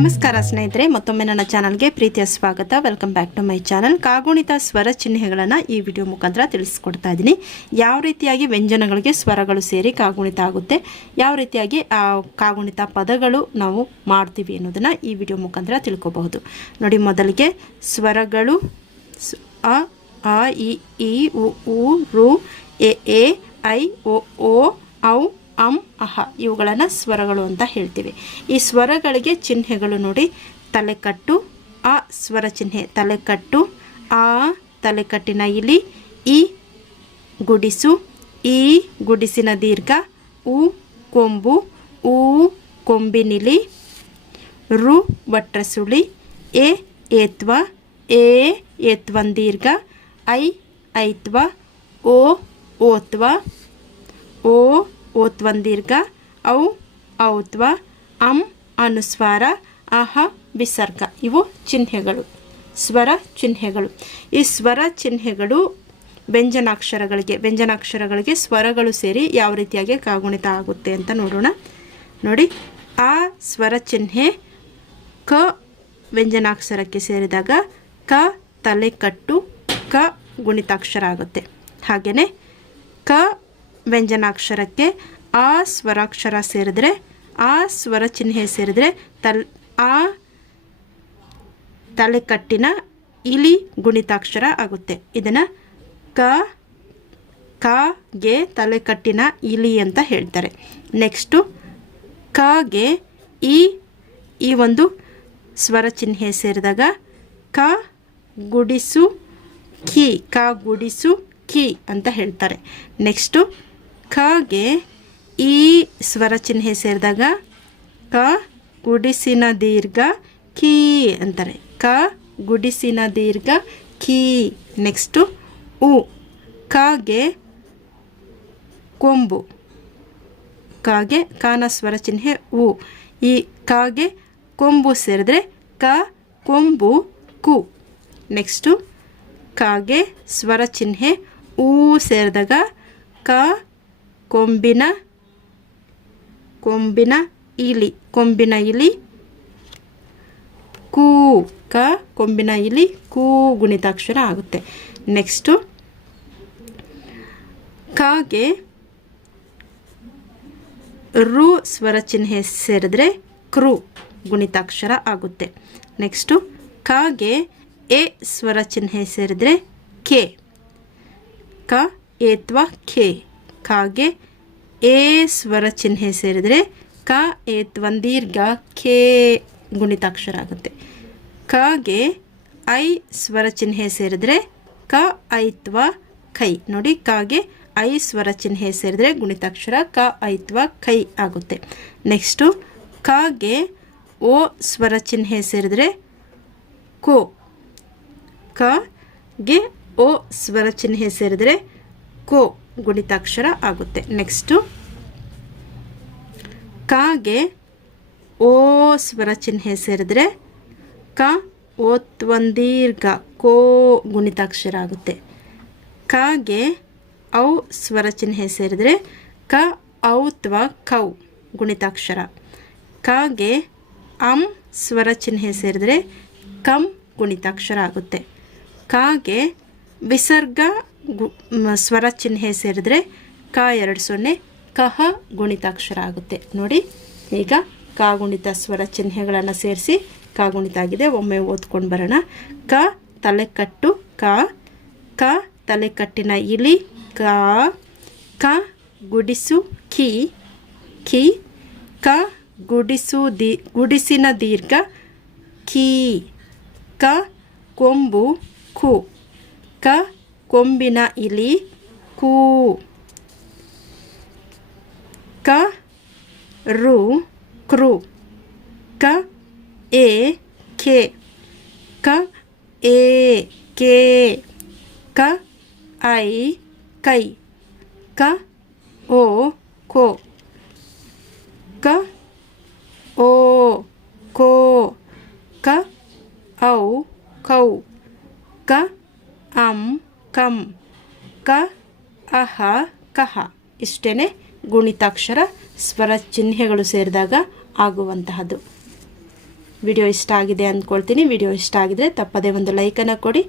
ನಮಸ್ಕಾರ ಸ್ನೇಹಿತರೆ, ಮತ್ತೊಮ್ಮೆ ನನ್ನ ಚಾನಲ್ಗೆ ಪ್ರೀತಿಯ ಸ್ವಾಗತ. Welcome back to my channel ಕಾಗುಣಿತ ಸ್ವರ ಚಿಹ್ನೆಗಳನ್ನು ಈ ವಿಡಿಯೋ ಮುಖಾಂತರ ತಿಳಿಸ್ಕೊಡ್ತಾ ಇದ್ದೀನಿ. ಯಾವ ರೀತಿಯಾಗಿ ವ್ಯಂಜನಗಳಿಗೆ ಸ್ವರಗಳು ಸೇರಿ ಕಾಗುಣಿತ ಆಗುತ್ತೆ, ಯಾವ ರೀತಿಯಾಗಿ, ಆ, ಕಾಗುಣಿತ ಪದಗಳು ನಾವು ಮಾಡ್ತೀವಿ ಅನ್ನೋದನ್ನು ಈ ವಿಡಿಯೋ ಮುಖಾಂತರ ತಿಳ್ಕೊಬಹುದು. ನೋಡಿ, ಮೊದಲಿಗೆ ಸ್ವರಗಳು ಅ, ಆ, ಇ ಉ ರು ಎ, ಐ, ಒ, ಓ, ಔ ಅಂ ಅಹ, ಇವುಗಳನ್ನು ಸ್ವರಗಳು ಅಂತ ಹೇಳ್ತೀವಿ. ಈ ಸ್ವರಗಳಿಗೆ ಚಿಹ್ನೆಗಳು ನೋಡಿ, ತಲೆಕಟ್ಟು, ಆ ಸ್ವರ ಚಿಹ್ನೆ, ತಲೆಕಟ್ಟು, ಆ, ತಲೆಕಟ್ಟಿನ ಇಲಿ, ಈ ಗುಡಿಸು, ಈ ಗುಡಿಸಿನ ದೀರ್ಘ, ಉ, ಕೊಂಬು ಊ ಕೊಂಬಿನಿಲಿ, ರು, ವಟ್ರಸುಳಿ, ಎ, ಏತ್ವ, ಎ ಏತ್ವಂದೀರ್ಘ ಐ, ಐತ್ವ, ಓ, ಓತ್ವ, ಓ ಓತ್ವಂದೀರ್ಘ ಔ, ಔತ್ವ, ಅಂ, ಅನುಸ್ವಾರ, ಅಹ, ವಿಸರ್ಗ. ಇವು ಚಿಹ್ನೆಗಳು, ಸ್ವರ ಚಿಹ್ನೆಗಳು. ಈ ಸ್ವರ ಚಿಹ್ನೆಗಳು ವ್ಯಂಜನಾಕ್ಷರಗಳಿಗೆ ವ್ಯಂಜನಾಕ್ಷರಗಳಿಗೆ ಸ್ವರಗಳು ಸೇರಿ ಯಾವ ರೀತಿಯಾಗಿ ಕಾಗುಣಿತ ಆಗುತ್ತೆ ಅಂತ ನೋಡೋಣ. ನೋಡಿ, ಆ ಸ್ವರ ಚಿಹ್ನೆ ಕ ವ್ಯಂಜನಾಕ್ಷರಕ್ಕೆ ಸೇರಿದಾಗ ಕ ತಲೆಕಟ್ಟು ಕ ಗುಣಿತಾಕ್ಷರ ಆಗುತ್ತೆ. ಹಾಗೆಯೇ ಕ ವ್ಯಂಜನಾಕ್ಷರಕ್ಕೆ ಆ ಸ್ವರಾಕ್ಷರ ಸೇರಿದ್ರೆ, ಆ ಸ್ವರ ಚಿಹ್ನೆ ಸೇರಿದ್ರೆ ತಲ್, ಆ ತಲೆಕಟ್ಟಿನ ಇಲಿ ಗುಣಿತಾಕ್ಷರ ಆಗುತ್ತೆ. ಇದನ್ನು ಕ ಗೆ ತಲೆಕಟ್ಟಿನ ಇಲಿ ಅಂತ ಹೇಳ್ತಾರೆ. ನೆಕ್ಸ್ಟು ಗೆ ಈ ಈ ಒಂದು ಸ್ವರ ಚಿಹ್ನೆ ಸೇರಿದಾಗ ಕ ಗುಡಿಸು ಕಿ, ಕ ಗುಡಿಸು ಕಿ ಅಂತ ಹೇಳ್ತಾರೆ. ನೆಕ್ಸ್ಟು ಗೆ ಈ ಸ್ವರ ಚಿಹ್ನೆ ಸೇರಿದಾಗ ಕ ಗುಡಿಸಿನ ದೀರ್ಘ ಕೀ ಅಂತಾರೆ. ಕ ಗುಡಿಸಿನ ದೀರ್ಘ ಕೀ. ನೆಕ್ಸ್ಟು ಉ. ಕಗೆ ಕೊಂಬು. ಕಾಗೆ ಕಾನ ಸ್ವರ ಚಿಹ್ನೆ ಉ. ಈ ಕಾಗೆ ಕೊಂಬು ಸೇರಿದ್ರೆ ಕ, ಕೊಂಬು, ಕು. ನೆಕ್ಸ್ಟು ಕಾಗೆ ಸ್ವರ ಚಿಹ್ನೆ ಊ ಸೇರಿದಾಗ ಕ ಕೊಂಬಿನ ಕೊಂಬಿನ ಇಲಿ ಕೊಂಬಿನ ಇಲಿ ಕೂ ಕ ಕೊಂಬಿನ ಇಲಿ ಕೂ ಗುಣಿತಾಕ್ಷರ ಆಗುತ್ತೆ ನೆಕ್ಸ್ಟು ಕಾಗೆ ರು ಸ್ವರ ಚಿಹ್ನೆ ಸೇರಿದ್ರೆ ಕ್ರೂ ಗುಣಿತಾಕ್ಷರ ಆಗುತ್ತೆ ನೆಕ್ಸ್ಟು ಕಾಗೆ ಎ ಸ್ವರ ಚಿಹ್ನೆ ಸೇರಿದ್ರೆ ಕೆ ಕ ಏತ್ವ ಖೆ ಕಾಗೆ ಎ ಸ್ವರ ಚಿಹ್ನೆ ಸೇರಿದರೆ ಕ ಏತ್ವಂದೀರ್ಘ ಕೆ ಗುಣಿತಾಕ್ಷರ ಆಗುತ್ತೆ. ಕಾಗೆ ಐ ಸ್ವರ ಚಿಹ್ನೆ ಸೇರಿದರೆ ಕ ಐತ್ವ ಕೈ. ನೋಡಿ, ಕಾಗೆ ಐ ಸ್ವರ ಚಿಹ್ನೆ ಸೇರಿದರೆ ಗುಣಿತಾಕ್ಷರ ಕ ಐತ್ವ ಕೈ ಆಗುತ್ತೆ. ನೆಕ್ಸ್ಟು, ಕಾಗೆ ಓ ಸ್ವರ ಚಿಹ್ನೆ ಸೇರಿದರೆ ಕೋ. ಕ ಗೆ ಓ ಸ್ವರ ಚಿಹ್ನೆ ಸೇರಿದರೆ ಕೋ. ಗುಣಿತಾಕ್ಷರ ಆಗುತ್ತೆ. ನೆಕ್ಸ್ಟು ಕಾಗೆ ಓ ಸ್ವರ ಚಿಹ್ನೆ ಸೇರಿದ್ರೆ ಕ ಓತ್ವಂದೀರ್ಘ ಕೋ ಗುಣಿತಾಕ್ಷರ ಆಗುತ್ತೆ. ಕಾಗೆ ಔ ಸ್ವರ ಚಿಹ್ನೆ ಸೇರಿದ್ರೆ ಕ ಔತ್ವ ಕೌ ಗುಣಿತಾಕ್ಷರ. ಕಾಗೆ ಅಂ ಸ್ವರ ಚಿಹ್ನೆ ಸೇರಿದ್ರೆ ಕಂ ಗುಣಿತಾಕ್ಷರ ಆಗುತ್ತೆ. ಕಾಗೆ ವಿಸರ್ಗ ಸ್ವರ ಚಿಹ್ನೆ ಸೇರಿದ್ರೆ ಕ ಎರಡು ಸೊನ್ನೆ ಕಹ ಗುಣಿತಾಕ್ಷರ ಆಗುತ್ತೆ. ನೋಡಿ, ಈಗ ಕಾಗುಣಿತ ಸ್ವರ ಚಿಹ್ನೆಗಳನ್ನು ಸೇರಿಸಿ ಕಾಗುಣಿತ ಆಗಿದೆ, ಒಮ್ಮೆ ಓದ್ಕೊಂಡು ಬರೋಣ. ಕ ತಲೆಕಟ್ಟು, ಕ ಕ ತಲೆಕಟ್ಟಿನ ಇಲಿ ಕ ಕ ಗುಡಿಸು ಕಿ ಕಿ, ಕ ಗುಡಿಸು ದಿ, ಗುಡಿಸಿನ ದೀರ್ಘ ಕೀ, ಕ ಕೊಂಬು ಕು, ಕ ಕೊಂಬಿನ ಇಲಿ ಕೂ ಕ ರು ಕ್ರು ಕ ಎ ಕೆ ಕ ಎ ಕೆ ಕ ಐ ಕೈ ಕ ಓ ಕೋ ಕ ಓ ಕೋ ಕ ಔ ಕೌ ಕ ಅಂ ಕಂ, ಕ, ಅಹ, ಕಹ ಇಷ್ಟೇ ಗುಣಿತಾಕ್ಷರ ಸ್ವರ ಚಿಹ್ನೆಗಳು ಸೇರಿದಾಗ ಆಗುವಂತಹದ್ದು. ವಿಡಿಯೋ ಇಷ್ಟ ಆಗಿದೆ ಅಂದ್ಕೊಳ್ತೀನಿ. ವಿಡಿಯೋ ಇಷ್ಟ ಆಗಿದ್ರೆ ತಪ್ಪದೇ ಒಂದು ಲೈಕನ್ನು ಕೊಡಿ.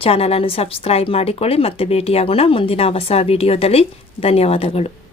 ಚಾನಲನ್ನು ಸಬ್ಸ್ಕ್ರೈಬ್ ಮಾಡಿಕೊಳ್ಳಿ. ಮತ್ತೆ ಭೇಟಿಯಾಗೋಣ ಮುಂದಿನ ಹೊಸ ವಿಡಿಯೋದಲ್ಲಿ. ಧನ್ಯವಾದಗಳು.